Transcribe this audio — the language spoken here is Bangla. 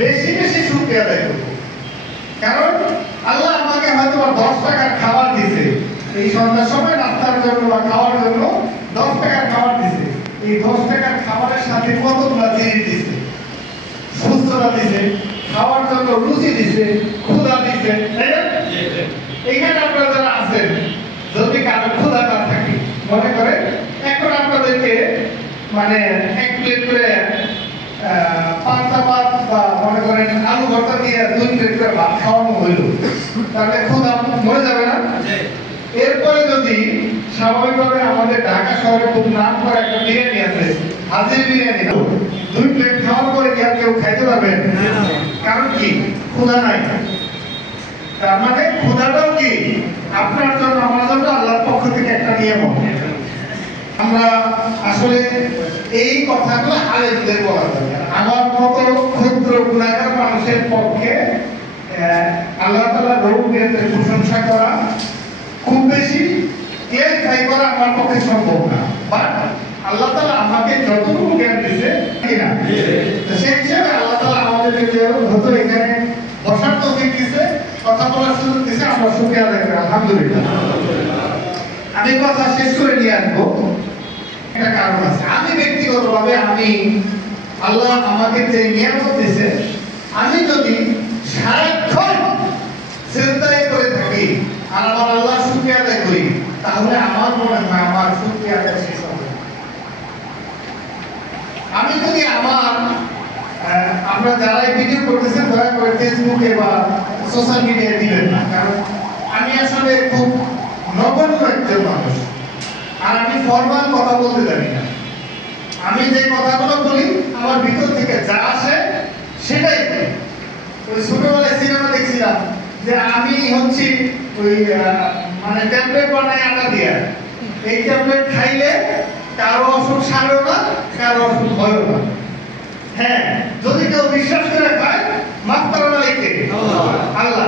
বেশি বেশি শুকরিয়া আদায় করব। কারণ আল্লাহ আমাকে হয়তো 10 টাকার খাবার দিছে, এই সন্ধ্যার সময় নাস্তার জন্য বা খাওয়ার জন্য 10 টাকার খাবার দিছে। এই 10 টাকার খাবারের সাথে কতগুলো জিনিস দিছে, সুস্থতা দিছে, খাওয়ার জন্য রুচি দিছে, ক্ষুধা দিছে, তাই না? এখানে আপনারা যারা আছেন, যদি কারো ক্ষুধা না থাকে, মনে করেন এখন আপনাদেরকে মানে 1 প্লেট করে পান্তা ভাত বা মনে করেন আলু ভর্তা দিয়ে 2 প্লেট করে ভাত খাওয়ানো হইল, তাহলে ক্ষুধা মরে যাবে না? এরপরে যদি স্বাভাবিকভাবে আমাদের ঢাকা শহরে খুব নাম করা একটা বিরিয়ানি আছে, হাজির বিরিয়ানি, 2 প্লেট খাওয়ার পরে কি আর কেউ খাইতে পারবেন? কারণ কি? ক্ষুধা নাই। তার মানে ক্ষুধাটাও কি আপনার জন্য আমার জন্য আল্লাহর পক্ষ থেকে একটা নিয়ম। আমরা আসলে এই কথাগুলো আলেমদের বলা যাবে। আমার মতো ক্ষুদ্র গুনাহগার মানুষের পক্ষে আল্লাহ তাআলার রূপের প্রশংসা করা খুব বেশি ক্লিয়ারিফাই করা আমার পক্ষে সম্ভব না। বাট আল্লাহ তাআলা আমাকে যতটুকু জ্ঞান দিয়েছে কিনা, সেই হিসেবে আল্লাহ তাআলা আমাদেরকে হয়তো এখানে বসার তৌফিক দিয়েছে, কথা বলার সুযোগ দিয়েছে, আমরা শুকরিয়া আদায় করি আলহামদুলিল্লাহ। আমি কথা শেষ করে নিয়ে আসবো। একটা কারণ আছে, আমি ব্যক্তিগতভাবে আল্লাহ আমাকে যে নিয়ামত দিয়েছে, আমি যদি সারাক্ষণ চিন্তায় করে থাকি আর আমার আল্লাহ শুকরিয়া আদায় করি, তাহলে আমার মনে হয় আমার শুকরিয়া আদায় শেষ হবে। আমি যদি আপনারা যারা এই ভিডিও করতেছেন দয়া করে ফেসবুকে বা সোশ্যাল মিডিয়ায় দিবেন না, কারণ আমি আসলে খুব নগণ্য একজন মানুষ, আর আমি ফরমাল কথা বলতে জানি না। আমি যে কথাগুলো বলি আমার ভিতর থেকে যা আসে সেটাই বলি। ওই ছোটবেলায় সিনেমা দেখছিলাম যে আমি হচ্ছি ওই মানে ট্যাবলেট বানাই আটা দিয়ে, এই ট্যাবলেট খাইলে কারো অসুখ সারেও না, কারো অসুখ হয়ও না। হ্যাঁ, যদি কেউ বিশ্বাস করে খায় মাফ করার আল্লাহ